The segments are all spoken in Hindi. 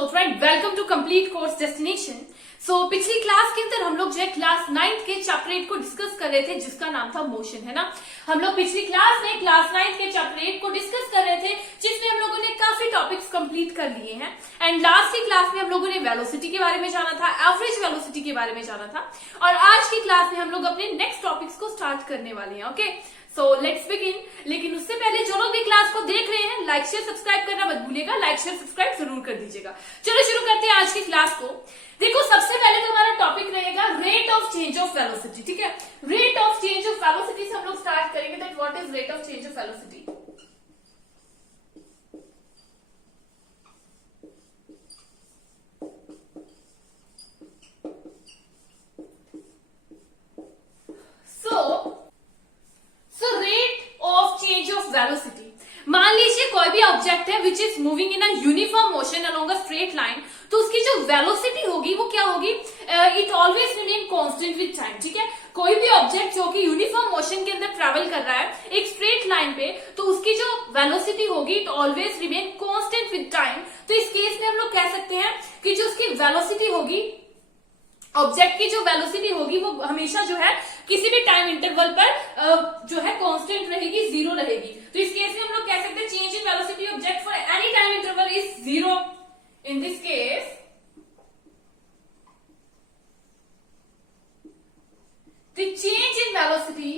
So friend welcome to complete course destination. So पिछली क्लास के अंदर हम लोग जो है क्लास 9th के चैप्टर 8 को डिस्कस कर रहे थे जिसका नाम था मोशन, है ना। हम लोग पिछली क्लास में क्लास 9th के चैप्टर 8 को डिस्कस कर रहे थे जिसमें हम लोगों ने काफी टॉपिक्स कंप्लीट कर लिए हैं। एंड लास्ट की क्लास में हम लोगों ने वेलोसिटी के बारे में जाना था, एवरेज वेलोसिटी के बारे में जाना था, और आज की क्लास में हम लोग अपने नेक्स्ट टॉपिक्स को स्टार्ट करने वाले हैं। Okay, so let's begin. लेकिन उससे पहले जो लोग भी क्लास को देख रहे हैं, लाइक शेयर सब्सक्राइब करना मत भूलिएगा, लाइक शेयर सब्सक्राइब जरूर कर दीजिएगा। चलो शुरू करते हैं आज की क्लास को। देखो, सबसे पहले तो हमारा टॉपिक रहेगा rate of change of velocity. ठीक है, rate of change of velocity से हम लोग स्टार्ट करेंगे। That what is rate of change of velocity. So rate of change of velocity, मान लीजिए कोई भी ऑब्जेक्ट है which is moving in a uniform motion along a straight line, तो उसकी जो वेलोसिटी होगी वो क्या होगी? It always remain constant with time. ठीक है, कोई भी ऑब्जेक्ट जो कि यूनिफॉर्म मोशन के अंदर ट्रेवल कर रहा है एक स्ट्रेट लाइन पे, तो उसकी जो वेलोसिटी होगी it always remain constant with time. तो इस केस में हम लोग कह सकते हैं कि जो उसकी वेलोसिटी होगी, ऑब्जेक्ट की जो वेलोसिटी होगी वो हमेशा जो है किसी भी टाइम इंटरवल पर जो है कांस्टेंट रहेगी, जीरो रहेगी। तो इस केस में हम लोग कह सकते हैं change in velocity object for any time interval is zero. In this case the change in velocity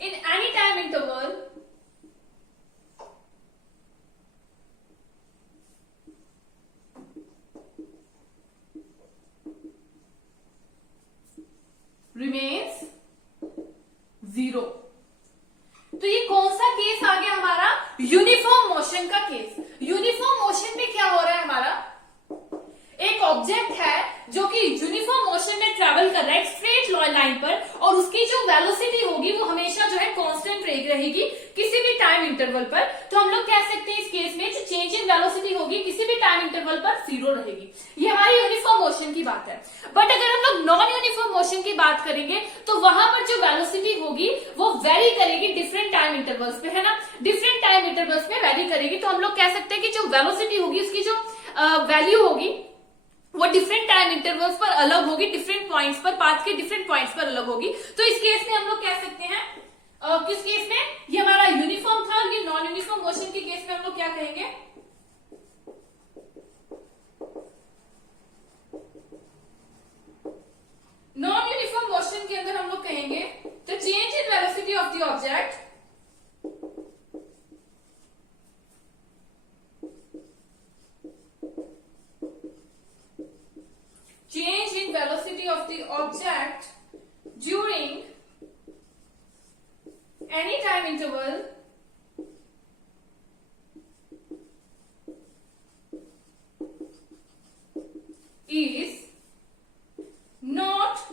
in any time interval remains zero. तो ये कौन सा केस आ गया हमारा? यूनिफॉर्म मोशन का केस। यूनिफॉर्म मोशन में क्या हो रहा है? हमारा एक ऑब्जेक्ट है जो कि यूनिफॉर्म मोशन में ट्रैवल कर रहा है स्ट्रेट लाइन पर, और उसकी जो वेलोसिटी होगी वो हमेशा जो है कांस्टेंट रहेगी किसी भी टाइम इंटरवल पर। तो हम लोग कह सकते हैं इस केस में जो चेंज इन वेलोसिटी होगी किसी भी टाइम इंटरवल पर जीरो रहेगी। ये हमारी यूनिफॉर्म मोशन की बात है। बट अगर हम लोग नॉन यूनिफॉर्म मोशन की बात करेंगे तो वहां पर जो वेलोसिटी होगी वो वेरी करेगी डिफरेंट टाइम इंटरवल्स पे, है ना। डिफरेंट टाइम इंटरवल्स पे वेरी करेगी। तो हम लोग कह सकते हैं कि जो वेलोसिटी होगी उसकी जो वैल्यू होगी वो डिफरेंट टाइम इंटरवल्स पर अलग होगी, डिफरेंट पॉइंट्स पर, पाथ के डिफरेंट पॉइंट्स पर अलग होगी। तो इस केस में हम लोग कह सकते हैं किस केस में? ये हमारा यूनिफॉर्म था, ये नॉन यूनिफॉर्म मोशन के केस में हम लोग क्या कहेंगे? नॉन यूनिफॉर्म मोशन के अंदर हम लोग कहेंगे the change in velocity of the object change in velocity of the object during any time interval is not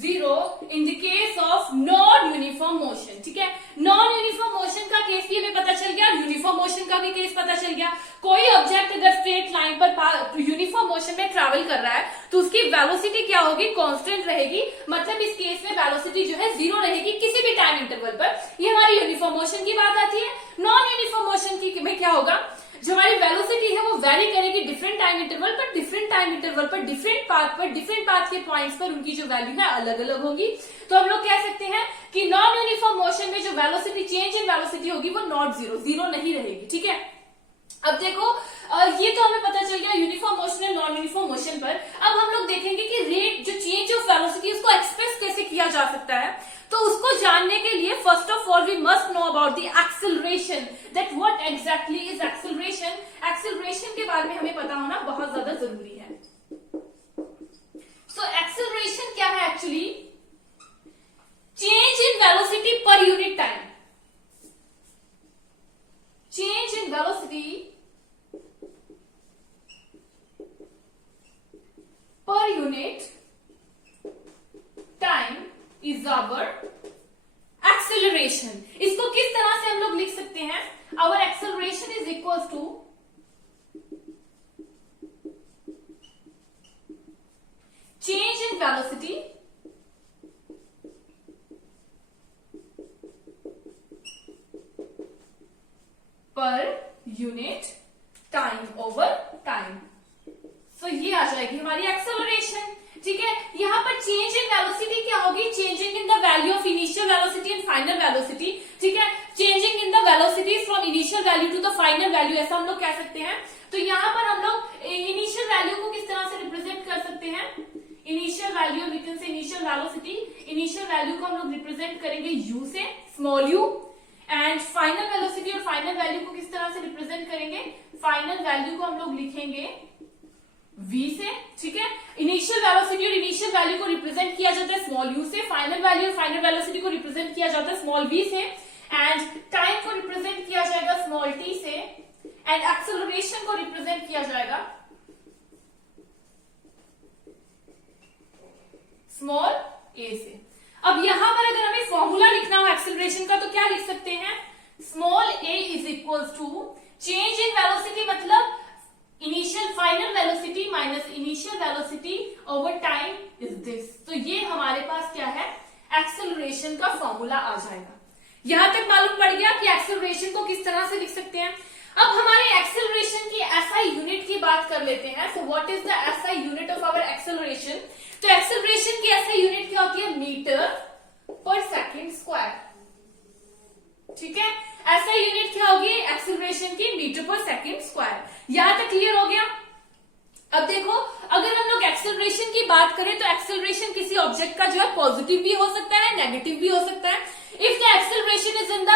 zero in the case of non uniform motion। ठीक है, नॉन यूनिफॉर्म मोशन का केस भी हमें पता चल गया, यूनिफॉर्म मोशन का भी केस पता चल गया। कोई ऑब्जेक्ट अगर स्ट्रेट लाइन पर यूनिफॉर्म मोशन में ट्रैवल कर रहा है तो उसकी वेलोसिटी क्या होगी? कांस्टेंट रहेगी। मतलब इस केस में वेलोसिटी जो है जीरो रहेगी किसी भी टाइम इंटरवल पर। ये हमारी यूनिफॉर्म मोशन की बात आती है। नॉन यूनिफॉर्म मोशन की में क्या होगा? जो हमारी वेलोसिटी है वो वेरी करेगी डिफरेंट टाइम इंटरवल पर, डिफरेंट टाइम इंटरवल पर, डिफरेंट पाथ के पॉइंट्स पर उनकी जो वैल्यू है अलग अलग होगी। तो हम लोग कह सकते हैं कि नॉन यूनिफॉर्म मोशन में जो वेलोसिटी चेंज इन वेलोसिटी होगी वो नॉट जीरो, जीरो नहीं रहेगी। ठीक है, अब देखो ये तो हमें पता चल गया यूनिफॉर्म मोशन और नॉन यूनिफॉर्म मोशन पर। अब हम लोग देखेंगे कि रेट जो चेंज ऑफ वेलोसिटी उसको एक्सप्रेस कैसे किया जा सकता है। तो उसको जानने के लिए first of all we must know about the acceleration, that what exactly is acceleration. Acceleration के बारे में हमें पता होना बहुत ज्यादा जरूरी है। सो एक्सेलरेशन क्या है? एक्चुअली चेंज इन वेलोसिटी पर unit time. Change in velocity per unit time is our acceleration। इसको किस तरह से हम लोग लिख सकते हैं? our acceleration is equals to change in velocity per unit time over time. So ये आ जाएगी हमारी एक्सेलरेशन। ठीक है, यहाँ पर चेंज इन वेलोसिटी क्या होगी? Changing in the value of initial velocity and final velocity. ठीक है, changing in the velocity from initial value to the final value, ऐसा हम लोग कह सकते हैं। तो यहाँ पर हम लोग इनिशियल वैल्यू को किस तरह से रिप्रेजेंट कर सकते हैं? Initial value we can say initial velocity, initial value को हम लोग रिप्रेजेंट करेंगे u से, small u, and final velocity और फाइनल वैल्यू को किस तरह से रिप्रेजेंट करेंगे? फाइनल वैल्यू को हम लोग लिखेंगे v से। ठीक है, इनिशियल वेलोसिटी और इनिशियल वैल्यू को रिप्रेजेंट किया जाता है स्मॉल u से, फाइनल वैल्यू और फाइनल वेलोसिटी को रिप्रेजेंट किया जाता है स्मॉल v से, एंड टाइम को रिप्रेजेंट किया जाएगा स्मॉल t से, एंड एक्सेलरेशन को रिप्रेजेंट किया जाएगा स्मॉल a से। अब यहां पर अगर हमें फॉर्मूला लिखना हो एक्सेलरेशन का तो क्या लिख सकते हैं? Small a is equal to change in velocity, मतलब initial final velocity minus initial velocity over time is this. तो ये हमारे पास क्या है? एक्सेलरेशन का फॉर्मूला आ जाएगा। यहां तक मालूम पड़ गया कि एक्सेलरेशन को किस तरह से लिख सकते हैं। अब हमारे एक्सेलरेशन की एसआई यूनिट की बात कर लेते हैं। So what is the SI unit of our acceleration? तो एक्सेलरेशन की एसआई यूनिट क्या होती है? मीटर पर सेकेंड स्क्वायर। ठीक है, ऐसा यूनिट क्या होगी एक्सेलरेशन की? मीटर पर सेकेंड स्क्वायर। यहां तक क्लियर हो गया? अब देखो, अगर हम लोग एक्सेलरेशन की बात करें तो एक्सेलरेशन किसी ऑब्जेक्ट का जो है पॉजिटिव भी हो सकता है, नेगेटिव भी हो सकता है। If the acceleration is in the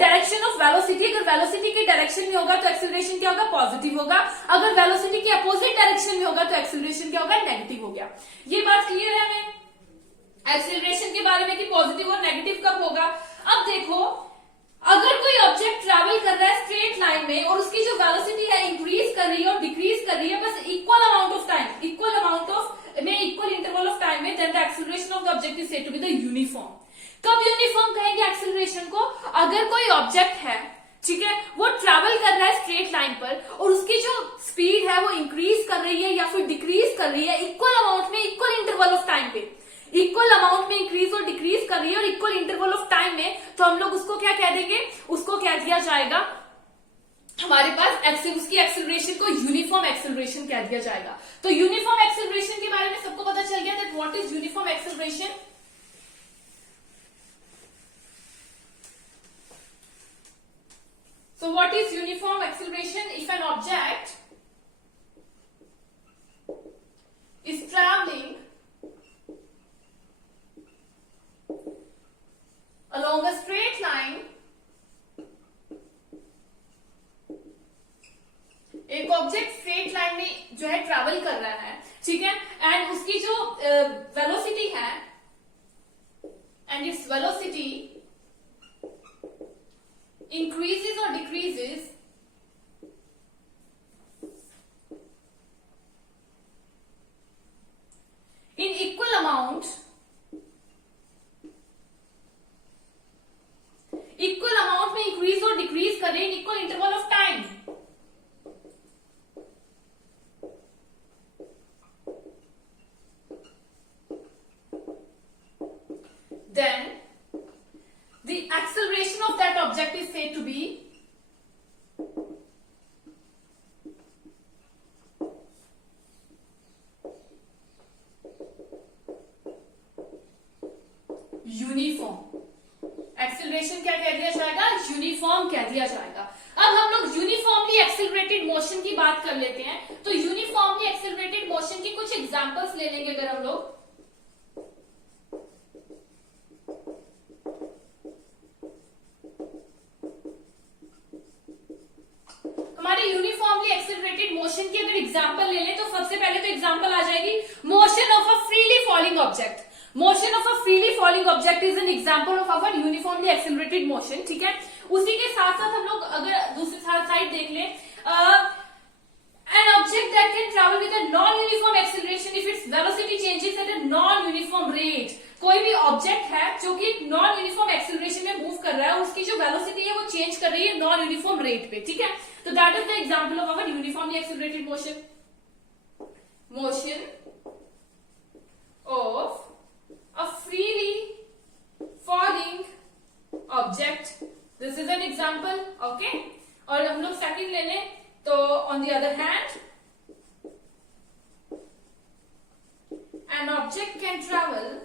direction of velocity, अगर वेलोसिटी के डायरेक्शन में होगा तो एक्सेलरेशन क्या होगा? पॉजिटिव होगा। अगर वेलोसिटी के अपोजिट डायरेक्शन में होगा तो एक्सेलरेशन क्या होगा? नेगेटिव हो गया। ये बात क्लियर है हमें एक्सेलरेशन के बारे में कि पॉजिटिव और नेगेटिव कब होगा। अब देखो, अगर कोई ऑब्जेक्ट ट्रैवल कर रहा है स्ट्रेट लाइन में और उसकी जो वेलोसिटी है इंक्रीज कर रही है और डिक्रीज कर रही है बस equal amount of time, equal amount of में, इक्वल इंटरवल ऑफ टाइम में, then the acceleration of the object is said to be the uniform. कब यूनिफॉर्म कहेंगे एक्सेलरेशन को? अगर कोई ऑब्जेक्ट है, ठीक है, वो ट्रैवल कर रहा है स्ट्रेट लाइन पर और उसकी जो स्पीड है वो इंक्रीज कर रही है या फिर डिक्रीज कर रही है इक्वल अमाउंट में, इक्वल इंटरवल ऑफ टाइम पे, इक्वल अमाउंट में इंक्रीज और डिक्रीज कर रही है और इक्वल इंटरवल ऑफ टाइम में, तो हम लोग उसको क्या कह देंगे? उसको कह दिया जाएगा हमारे पास उसकी एक्सेलरेशन को यूनिफॉर्म एक्सेलरेशन कह दिया जाएगा। तो यूनिफॉर्म एक्सेलरेशन के बारे में सबको पता चल गया that what is uniform acceleration. So what is uniform acceleration? If an object is traveling along a straight line, एक ऑब्जेक्ट स्ट्रेट लाइन में जो है ट्रैवल कर रहा है, ठीक है, एंड उसकी जो वेलोसिटी है and its velocity increases or decreases in equal amount में increase और decrease करें in equal interval of time, then the acceleration of that object is said to be uniform. Acceleration क्या कह दिया जाएगा? यूनिफॉर्म कह दिया जाएगा। अब हम लोग यूनिफॉर्मली एक्सेलरेटेड मोशन की बात कर लेते हैं। तो यूनिफॉर्मली एक्सेलरेटेड मोशन की कुछ एग्जांपल्स ले लेंगे अगर हम लोग। यूनिफॉर्मली एक्सेलरेटेड मोशन की अगर एग्जांपल ले लें तो सबसे पहले तो एग्जांपल आ जाएगी motion of a freely falling object. Motion of a freely falling object is an example of our uniformly accelerated motion. ठीक है, उसी के साथ साथ हम लोग अगर दूसरी साइड देख लें, an object that can travel with a non uniform acceleration if its velocity changes at a non uniform rate. कोई भी ऑब्जेक्ट है जो कि नॉन यूनिफॉर्म एक्सेलरेशन में मूव कर रहा है, उसकी जो वेलोसिटी है वो चेंज कर रही है नॉन यूनिफॉर्म रेट पे। ठीक है, तो that is the example of our uniformly accelerated motion. Motion of a freely falling object, this is an example, okay, और object can travel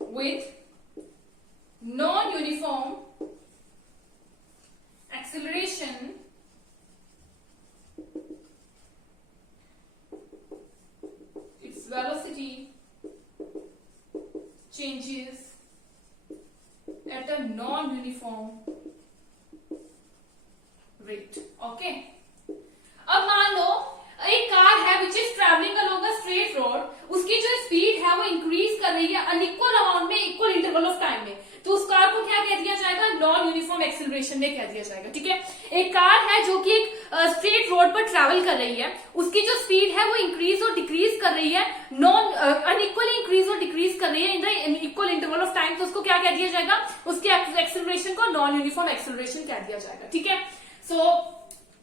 with non-uniform acceleration its velocity changes at a non-uniform rate. Okay. अब मान लो एक कार है which is travelling along a straight road, उसकी जो स्पीड है वो इंक्रीज कर रही है अनइक्वल अमाउंट में, इक्वल इंटरवल ऑफ टाइम में, तो उस कार को क्या कह दिया जाएगा? नॉन यूनिफॉर्म एक्सेलरेशन में कह दिया जाएगा। ठीक है, एक कार है जो कि एक स्ट्रेट रोड पर ट्रेवल कर रही है, उसकी जो स्पीड है वो इंक्रीज और डिक्रीज कर रही है, नॉन अनइक्वली इंक्रीज और डिक्रीज कर रही है in the equal interval of time, तो उसको क्या कह दिया जाएगा? उसके एक्सेलरेशन को नॉन यूनिफॉर्म एक्सेलरेशन कह दिया जाएगा। ठीक है, सो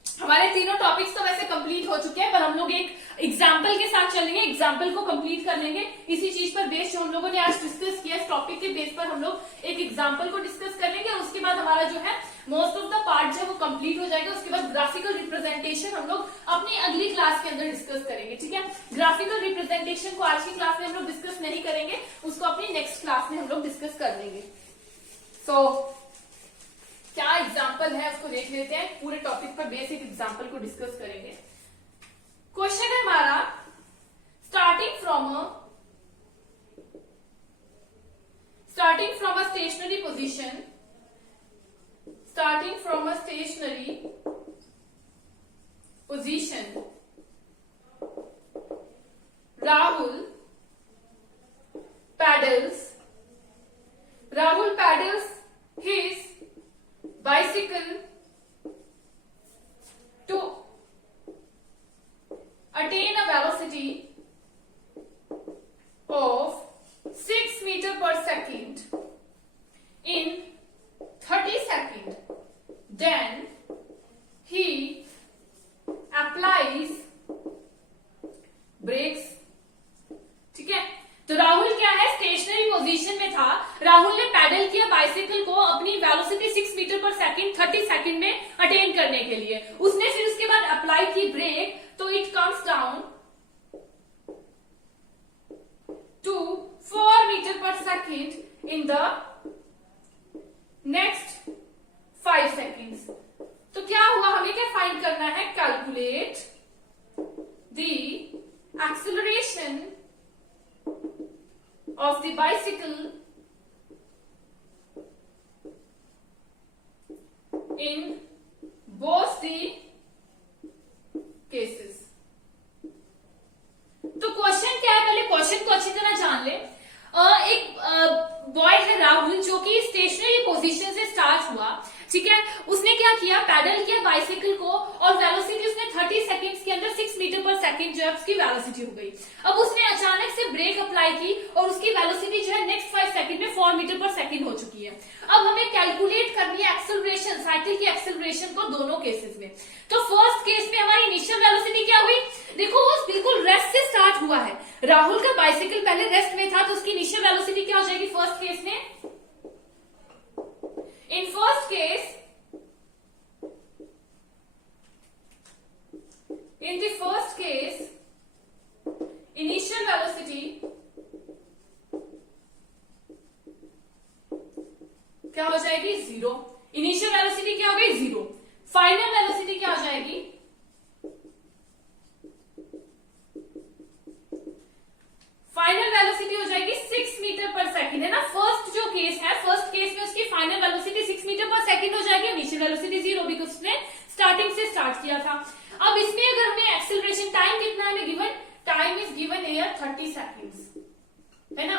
हमारे तीनों टॉपिक्स तो वैसे कंप्लीट हो चुके हैं, पर हम लोग एक एग्जाम्पल के साथ चलेंगे, एग्जाम्पल को कंप्लीट कर लेंगे। इसी चीज पर बेस जो हम लोगों ने आज डिस्कस किया, इस टॉपिक के बेस पर हम लोग एक एग्जाम्पल को डिस्कस कर लेंगे और उसके बाद हमारा जो है मोस्ट ऑफ द पार्ट जो है वो कंप्लीट हो जाएगा। उसके बाद ग्राफिकल रिप्रेजेंटेशन हम लोग अपनी अगली क्लास के अंदर डिस्कस करेंगे। ठीक है, ग्राफिकल रिप्रेजेंटेशन को आज की क्लास में हम लोग डिस्कस नहीं करेंगे, उसको अपनी नेक्स्ट क्लास में हम लोग डिस्कस कर लेंगे। सो क्या एग्जाम्पल है उसको देख लेते हैं, पूरे टॉपिक पर बेसिक एग्जाम्पल को डिस्कस करेंगे। क्वेश्चन है हमारा, starting from a stationary position, Rahul pedals his bicycle to attain a velocity of 6 meters per second in 30 seconds. Then he applies brakes. ठीक है, तो राहुल क्या है? स्टेशनरी पोजीशन में था, राहुल ने पैडल किया बाइसिकल को अपनी velocity 6 metre per second 30 second में अटेन करने के लिए। उसने फिर उसके बाद अप्लाई की ब्रेक, तो it comes down to 4 metre per second in the next 5 seconds. तो क्या हुआ? हमें क्या फाइंड करना है? Calculate the acceleration of the bicycle in both the cases. तो क्वेश्चन क्या है? पहले क्वेश्चन को अच्छी तरह जान ले। एक बॉय है राहुल जो कि स्टेशनरी पोजीशन से स्टार्ट हुआ। ठीक है, उसने क्या किया? पैडल किया बाइसिकल को और वेलोसिटी उसने 30 सेकंड्स के अंदर 6 मीटर पर सेकंड जो है उसकी वेलोसिटी हो गई। अब उसने अचानक से ब्रेक अप्लाई की और उसकी वेलोसिटी जो है नेक्स्ट 5 सेकंड में 4 मीटर पर सेकंड हो चुकी है। अब हमें कैलकुलेट करनी है एक्सेलरेशन, साइकिल की एक्सेलरेशन को दोनों केसेस में। तो फर्स्ट केस में हमारी इनिशियल वेलोसिटी क्या हुई? देखो वो बिल्कुल रेस्ट से स्टार्ट हुआ है, राहुल का बाइसिकल पहले रेस्ट में था, तो उसकी इनिशियल वेलोसिटी क्या हो जाएगी फर्स्ट केस में? In first case, initial velocity क्या हो जाएगी? 0। इनिशियल वेलोसिटी क्या हो गई? 0। फाइनल वेलोसिटी क्या हो जाएगी? फाइनल वेलोसिटी हो जाएगी 6 मीटर पर सेकंड, है ना। फर्स्ट जो केस है, फर्स्ट केस में उसकी final velocity 6 metre per second हो जाएगी, इनिशियल वेलोसिटी 0 बिकॉज़ उसने स्टार्टिंग से स्टार्ट किया था। अब इसमें अगर हमें एक्सेलरेशन टाइम कितना है given, time is given here 30 seconds, है ना।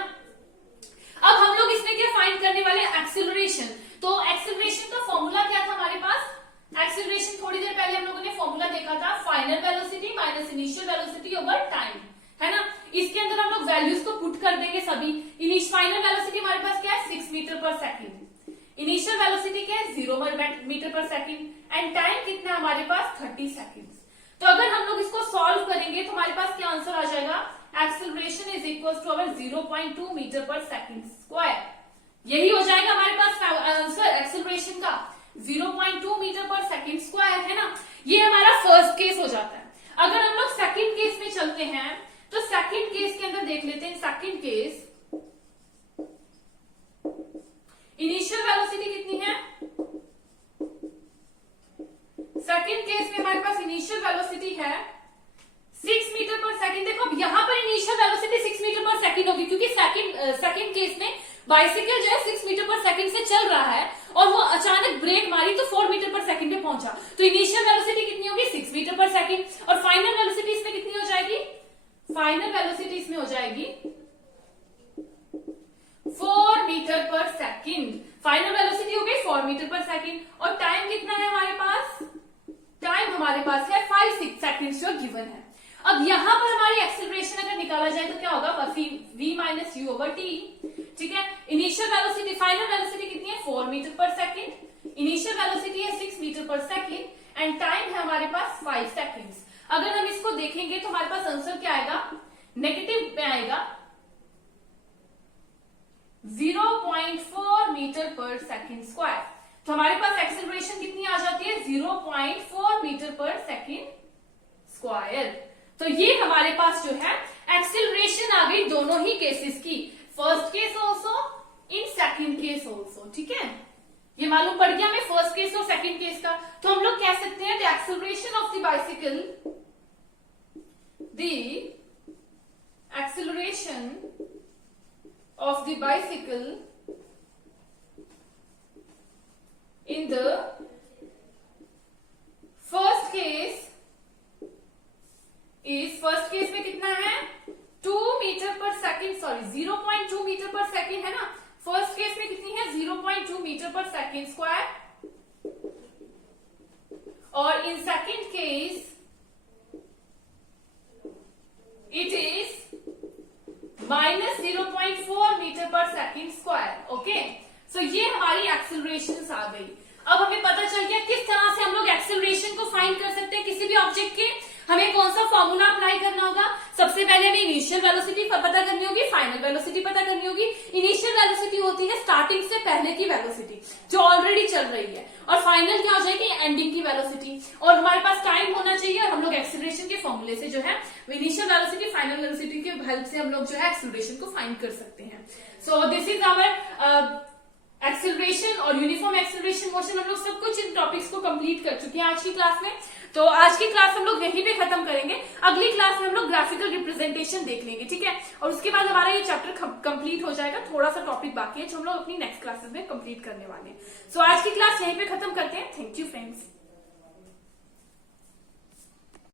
अब हम लोग इसमें क्या फाइंड करने वाले? एक्सेलरेशन। तो एक्सेलरेशन का फॉर्मूला क्या था हमारे पास? एक्सेलरेशन थोड़ी देर पहले हम लोगों ने फॉर्मूला देखा था, final velocity minus initial velocity over time, है ना। इसके अंदर हम लोग वैल्यूज को पुट कर देंगे सभी। फाइनल वेलोसिटी हमारे पास क्या है? 6 metre per second. Initial velocity क्या है? 0 metre per second. And time कितना है हमारे पास? 30 सेकंड्स। तो अगर हम लोग इसको सॉल्व करेंगे तो हमारे पास क्या आंसर आ जाएगा? Acceleration is equal to our 0.2 metre per second square. यही हो जाएगा हमारे पास आंसर एक्सेलरेशन का, 0.2 मीटर पर सेकंड स्क्वायर, है ना। ये हमारा फर्स्ट केस हो जाता है। अगर हम लोग चलते हैं तो सेकंड केस के अंदर देख लेते हैं। सेकंड केस इनिशियल वेलोसिटी कितनी है? सेकंड केस में हमारे पास इनिशियल वेलोसिटी है 6 मीटर पर सेकंड। देखो अब यहां पर initial velocity 6 metre per second होगी क्योंकि सेकंड केस में बाइसिकल जो है 6 मीटर पर सेकंड से चल रहा है और वो अचानक ब्रेक मारी तो 4 मीटर पर सेकंड पे पहुंचा, तो इनिशियल वेलोसिटी कितनी होगी? 6 मीटर पर सेकंड। और फाइनल वेलोसिटी इसमें कितनी हो जाएगी? फाइनल वेलोसिटी इसमें हो जाएगी 4 metre per second. Final velocity हो गई 4 मीटर पर सेकंड। और टाइम कितना है हमारे पास? टाइम हमारे पास है 5-6 सेकंड्स जो गिवन है। अब यहां पर हमारी एक्सेलरेशन अगर निकाला जाए तो क्या होगा? v minus you over T. ठीक है, इनिशियल वेलोसिटी फाइनल वेलोसिटी कितनी है? 4 metre per second. Initial velocity है 6 metre per second and time है हमारे पास 5 सेकंड्स। अगर हम इसको देखेंगे तो हमारे पास आंसर क्या आएगा? नेगेटिव में आएगा 0.4 मीटर पर सेकंड स्क्वायर। तो हमारे पास एक्सेलरेशन कितनी आ जाती है? 0.4 मीटर पर सेकंड स्क्वायर। तो ये हमारे पास जो है एक्सेलरेशन आ गई दोनों ही केसेस की, first case also in second case also. ठीक है, ये मालूम पड़ गया हमें फर्स्ट केस और सेकंड केस का। तो हम लोग कह सकते हैं the acceleration of the bicycle, the acceleration of the bicycle in the first case is, first case में कितना है? 2 metre per second, sorry 0.2 metre per second है ना। फर्स्ट केस में कितनी है? 0.2 मीटर पर सेकंड स्क्वायर। और in second case it is minus 0.4 metre per second square. Okay, so ये हमारी एक्सेलरेशन आ गई। अब हमें पता चल गया किस तरह से हम लोग एक्सेलरेशन को फाइंड कर सकते हैं किसी भी ऑब्जेक्ट के। हमें कौन सा फॉर्मूला अप्लाई करना होगा? सबसे पहले हमें इनिशियल वेलोसिटी पता करनी होगी, फाइनल वेलोसिटी पता करनी होगी। इनिशियल वेलोसिटी होती है स्टार्टिंग से पहले की वेलोसिटी जो ऑलरेडी चल रही है, और फाइनल क्या हो जाएगी? एंडिंग की वेलोसिटी। और हमारे पास टाइम होना चाहिए और हम लोग एक्सेलरेशन के फॉर्मूले से जो है इनिशियल वेलोसिटी फाइनल वेलोसिटी के हेल्प से हम लोग जो है एक्सेलरेशन को फाइंड कर सकते हैं। So this is our acceleration और यूनिफॉर्म एक्सेलरेशन मोशन। हम लोग सब कुछ इन टॉपिक्स को कंप्लीट कर चुके हैं आज की क्लास में। तो आज की क्लास हम लोग यहीं पे खत्म करेंगे। अगली क्लास में हम लोग ग्राफिकल रिप्रेजेंटेशन देख लेंगे, ठीक है। और उसके बाद हमारा ये चैप्टर कंप्लीट हो जाएगा। थोड़ा सा टॉपिक बाकी है जो हम लोग अपनी नेक्स्ट क्लासेस में कंप्लीट करने वाले हैं। सो आज की क्लास यहीं पे खत्म करते हैं। Thank you.